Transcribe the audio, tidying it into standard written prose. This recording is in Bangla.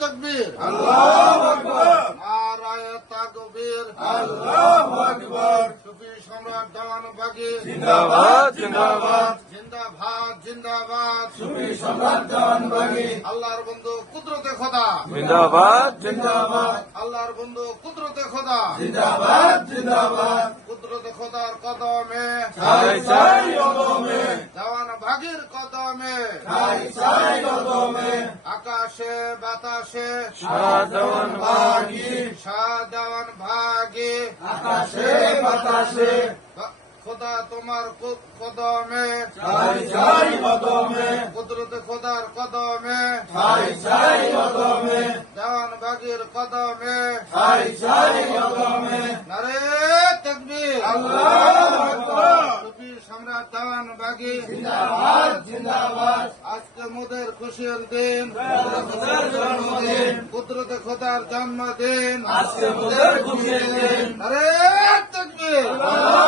তাকবীর, আল্লাহু আকবার, নারায়ে তাকবীর, আল্লাহু আকবার। সুফি সম্রাট দেওয়ানবাগী জিন্দাবাদ জিন্দাবাদ, জিন্দাবাদ জিন্দাবাদ। সুফি সম্রাট দেওয়ানবাগী। আল্লাহর বন্ধু কুদরতে খোদা, জিন্দাবাদ জিন্দাবাদ, আল্লাহর বন্ধু কুদরতে খোদা, জিন্দাবাদ জিন্দাবাদ। কুদরতে খোদার কদমে, ছাই ছাই কদমে, দেওয়ানবাগীর কদমে, ছাই ছাই কদমে, আকাশে বাতাসে শাহ দেওয়ানবাগী। শাহ দেওয়ানবাগী। আকাশে বাতাসে, খোদা তোমার কদমে, ছাই ছাই কদমে, কুদরতে খোদার কদমে, ছাই ছাই কদমে, দেওয়ানবাগীর কদমে, ছাই ছাই কদমে। নারে তাকবীর, আল্লাহু আকবার, সুফি সম্রাট দেওয়ানবাগী। জিন্দাবাদ জিন্দাবাদ। আজকে মোদের খুশির দিন, খোদার জন্মদিন, কুদরতে খোদার জন্মদিন। আজকে মোদের খুশির দিন। নারে